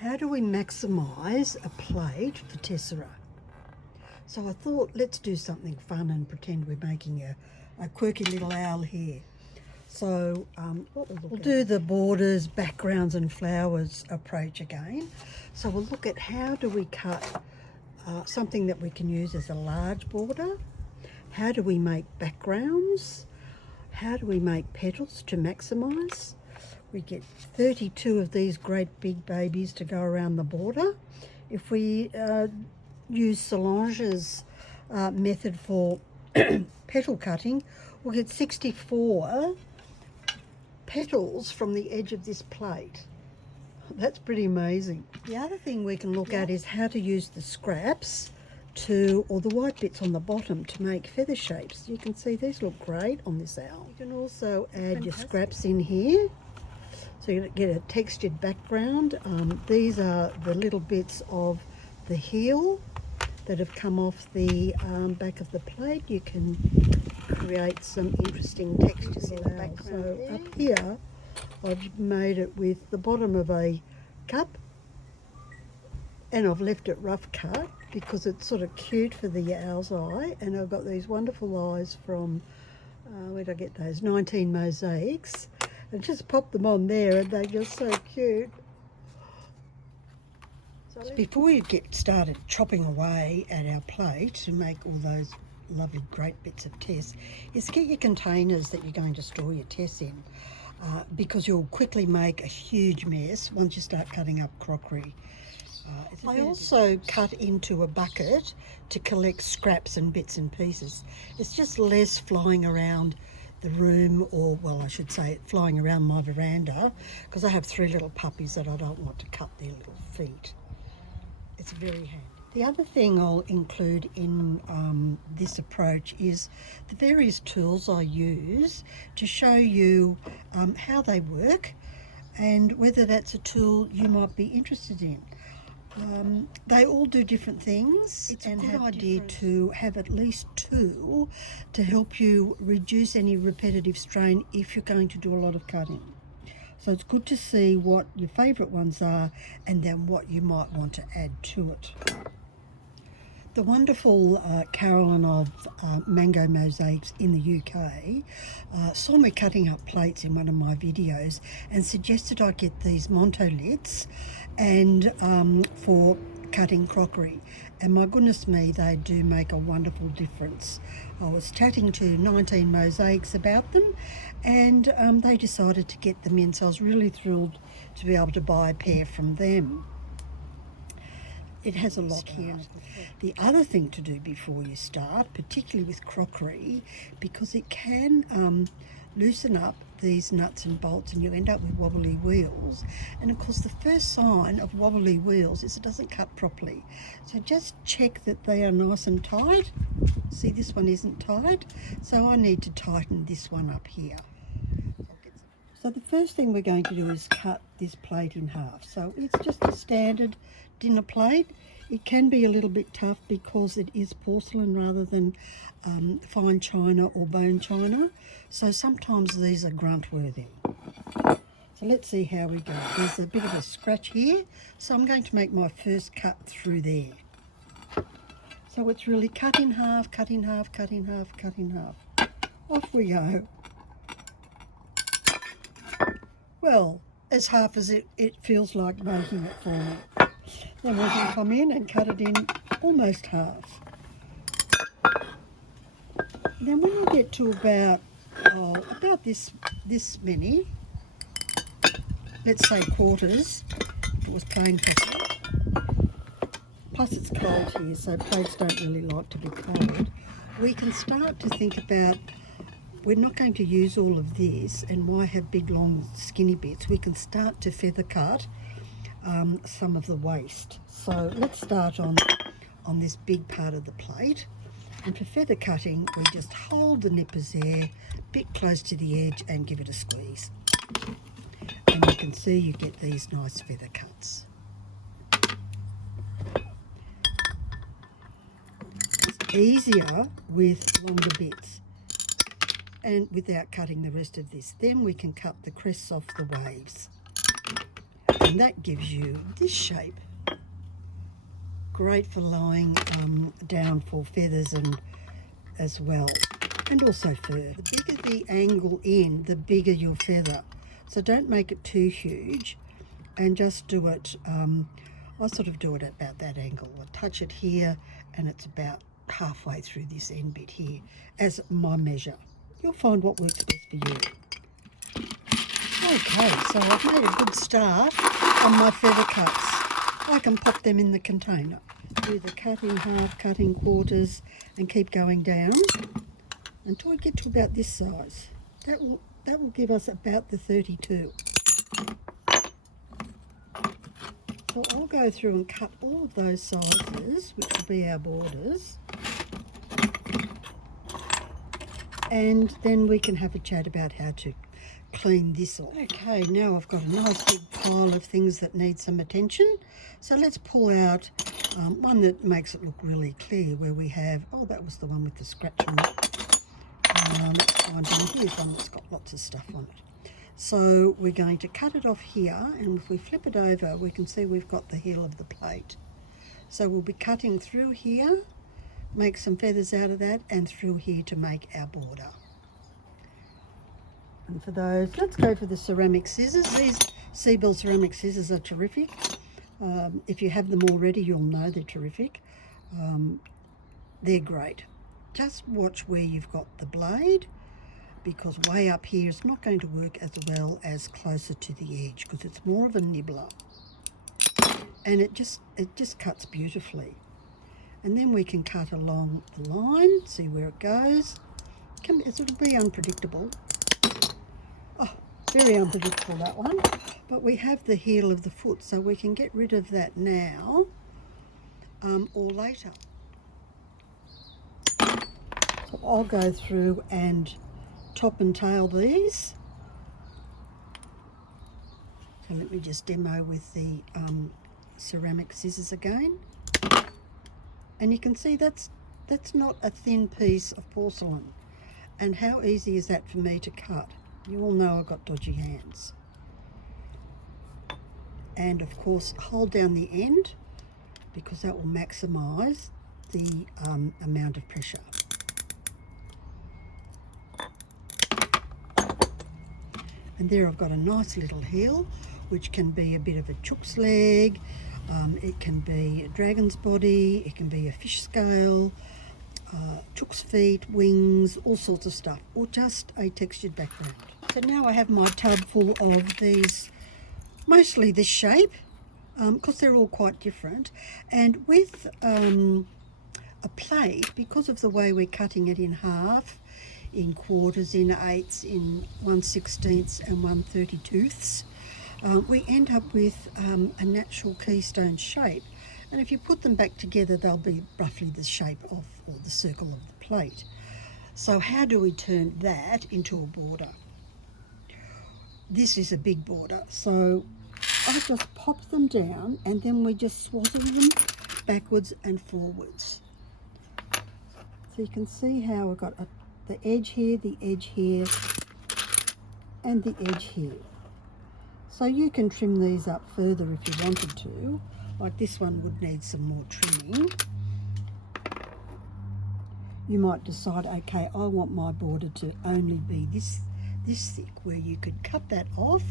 How do we maximise a plate for tesserae? So I thought, let's do something fun and pretend we're making a quirky little owl here. So we'll do the borders, backgrounds and flowers approach again. So we'll look at how do we cut something that we can use as a large border. How do we make backgrounds? How do we make petals to maximise? We get 32 of these great big babies to go around the border. If we use Solange's method for petal cutting, we'll get 64 petals from the edge of this plate. That's pretty amazing. The other thing we can look at is how to use the scraps or the white bits on the bottom to make feather shapes. You can see these look great on this owl. You can also add your scraps in here. So you get a textured background. These are the little bits of the heel that have come off the back of the plate. You can create some interesting textures in the background. So up here, I've made it with the bottom of a cup, and I've left it rough cut because it's sort of cute for the owl's eye. And I've got these wonderful eyes from, where did I get those? 19 Mosaics. And just pop them on there and they're just so cute. So before we get started chopping away at our plate to make all those lovely great bits of tess, is get your containers that you're going to store your tess in, because you'll quickly make a huge mess once you start cutting up crockery. I also cut into a bucket to collect scraps and bits and pieces. It's just less flying around the room, or well, I should say flying around my veranda, because I have 3 little puppies that I don't want to cut their little feet. It's very handy. The other thing I'll include in this approach is the various tools I use to show you how they work and whether that's a tool you might be interested in. They all do different things. It's a good idea to have at least 2 to help you reduce any repetitive strain if you're going to do a lot of cutting. So it's good to see what your favourite ones are and then what you might want to add to it. The wonderful Carolyn of Mango Mosaics in the UK saw me cutting up plates in one of my videos and suggested I get these MONTOLITs and for cutting crockery. And my goodness me, they do make a wonderful difference. I was chatting to 19 Mosaics about them, and they decided to get them in, so I was really thrilled to be able to buy a pair from them. It has a lock here. The other thing to do before you start, particularly with crockery, because it can loosen up these nuts and bolts and you end up with wobbly wheels. And of course the first sign of wobbly wheels is it doesn't cut properly. So just check that they are nice and tight. See, this one isn't tight, so I need to tighten this one up here. So the first thing we're going to do is cut this plate in half. So it's just a standard dinner plate. It can be a little bit tough because it is porcelain rather than fine china or bone china. So sometimes these are grunt worthy. So let's see how we go. There's a bit of a scratch here. So I'm going to make my first cut through there. So it's really cut in half, cut in half, cut in half, cut in half. Off we go. Well, as half as it feels like making it for me. Then we can come in and cut it in almost half. And then when I get to about this many, let's say quarters, if it was plain plastic. Plus it's cold here, so plates don't really like to be cold. We can start to think about, we're not going to use all of this, and why have big long skinny bits? We can start to feather cut some of the waste. So let's start on this big part of the plate, and for feather cutting we just hold the nippers there a bit close to the edge and give it a squeeze, and you can see you get these nice feather cuts. It's easier with longer bits and without cutting the rest of this. Then we can cut the crests off the waves. And that gives you this shape. Great for lying down for feathers and as well, and also fur. The bigger the angle in, the bigger your feather. So don't make it too huge, and just do it, I sort of do it at about that angle. I touch it here, and it's about halfway through this end bit here as my measure. You'll find what works best for you. Okay, so I've made a good start on my feather cuts. I can pop them in the container. Either cut in half, cut in quarters, and keep going down until I get to about this size. That will give us about the 32. So I'll go through and cut all of those sizes, which will be our borders. And then we can have a chat about how to clean this off. Okay, now I've got a nice big pile of things that need some attention. So let's pull out one that makes it look really clear, where we have, oh, that was the one with the scratch on it. Let's find one. Here's one that's got lots of stuff on it. So we're going to cut it off here, and if we flip it over, we can see we've got the heel of the plate. So we'll be cutting through here, make some feathers out of that, and through here to make our border. And for those, let's go for the ceramic scissors. These SEABELL ceramic scissors are terrific. If you have them already, you'll know they're terrific. They're great. Just watch where you've got the blade, because way up here is not going to work as well as closer to the edge, because it's more of a nibbler. And it just cuts beautifully. And then we can cut along the line, see where it goes. It'll be unpredictable. Oh, very unpredictable, that one. But we have the heel of the foot, so we can get rid of that now or later. So I'll go through and top and tail these. So let me just demo with the ceramic scissors again. And you can see that's not a thin piece of porcelain. And how easy is that for me to cut? You all know I've got dodgy hands. And of course, hold down the end, because that will maximise the amount of pressure. And there I've got a nice little heel, which can be a bit of a chook's leg, it can be a dragon's body, it can be a fish scale, chook's feet, wings, all sorts of stuff, or just a textured background. So now I have my tub full of these, mostly this shape, because they're all quite different. And with a plate, because of the way we're cutting it in half, in quarters, in eighths, in 1/16 and 1/32, we end up with a natural keystone shape. And if you put them back together, they'll be roughly the shape of, or the circle of the plate. So how do we turn that into a border? This is a big border, so I just pop them down, and then we just swaddle them backwards and forwards. So you can see how we've got the edge here, and the edge here. So you can trim these up further if you wanted to. Like this one would need some more trimming. You might decide, okay, I want my border to only be this thick, where you could cut that off.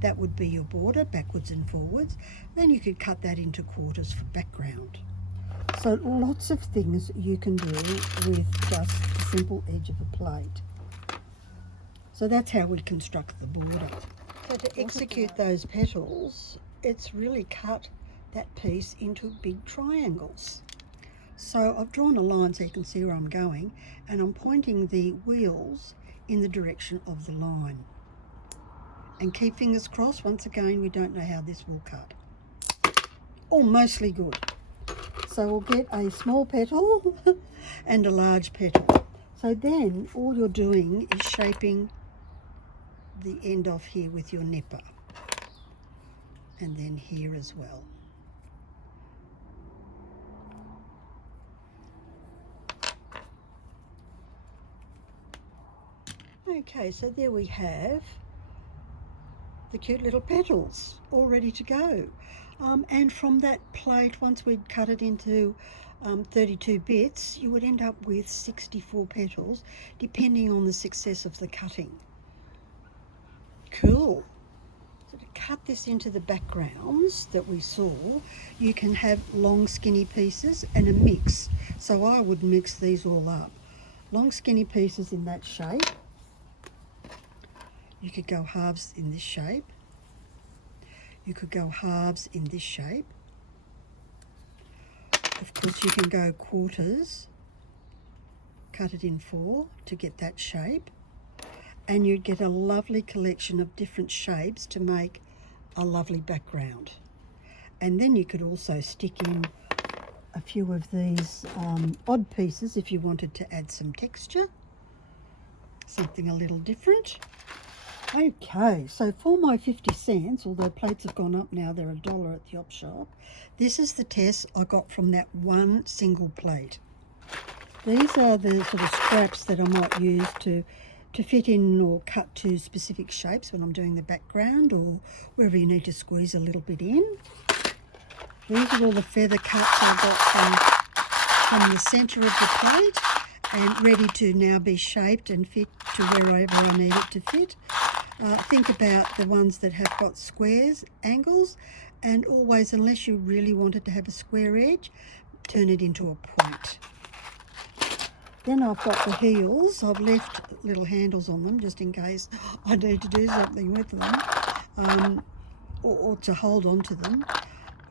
That would be your border, backwards and forwards. Then you could cut that into quarters for background. So lots of things you can do with just a simple edge of a plate. So that's how we construct the border. So to execute those petals, it's really cut that piece into big triangles. So I've drawn a line so you can see where I'm going, and I'm pointing the wheels in the direction of the line. And keep fingers crossed, once again, we don't know how this will cut. Oh, mostly good. So we'll get a small petal and a large petal. So then all you're doing is shaping the end off here with your nipper, and then here as well. Okay, so there we have the cute little petals all ready to go. And from that plate, once we'd cut it into 32 bits, you would end up with 64 petals, depending on the success of the cutting. Cool. So to cut this into the backgrounds that we saw, you can have long skinny pieces and a mix. So I would mix these all up. Long skinny pieces in that shape. You could go halves in this shape. You could go halves in this shape. Of course, you can go quarters, cut it in 4 to get that shape. And you'd get a lovely collection of different shapes to make a lovely background. And then you could also stick in a few of these odd pieces if you wanted to add some texture, something a little different. Okay, so for my 50 cents, although plates have gone up now, they're $1 at the op shop, this is the tess I got from that one single plate. These are the sort of scraps that I might use to fit in or cut to specific shapes when I'm doing the background or wherever you need to squeeze a little bit in. These are all the feather cuts I got from the centre of the plate and ready to now be shaped and fit to wherever I need it to fit. Think about the ones that have got squares, angles, and always, unless you really wanted to have a square edge, turn it into a point. Then I've got the heels. I've left little handles on them just in case I need to do something with them, or to hold on to them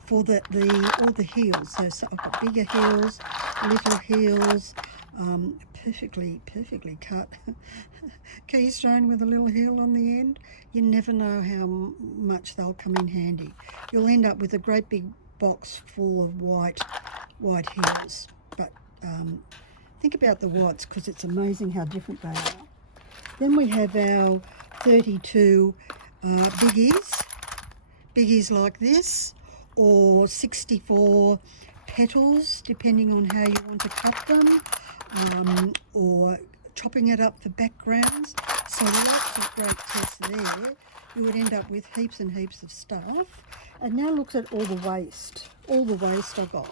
for all the heels. So I've got bigger heels, little heels, perfectly cut keystone with a little heel on the end. You never know how much they'll come in handy. You'll end up with a great big box full of white heels, but think about the whites, because it's amazing how different they are. Then we have our 32 biggies like this, or 64 petals, depending on how you want to cut them, or chopping it up for backgrounds. So lots of great tests there. You would end up with heaps and heaps of stuff. And now look at all the waste I got.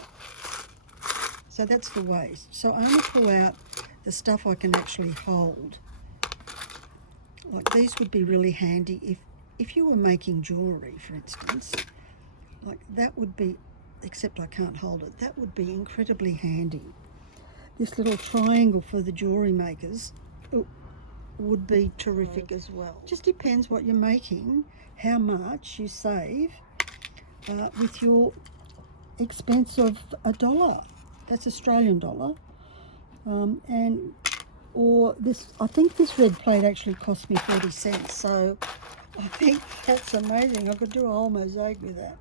So that's the waste. So I'm going to pull out the stuff I can actually hold. Like these would be really handy if you were making jewellery, for instance. Like that would be, except I can't hold it, that would be incredibly handy. This little triangle for the jewellery makers would be terrific as well. Just depends what you're making, how much you save with your expense of $1. That's Australian dollar. Or this, I think this red plate actually cost me 40 cents. So I think that's amazing. I could do a whole mosaic with that.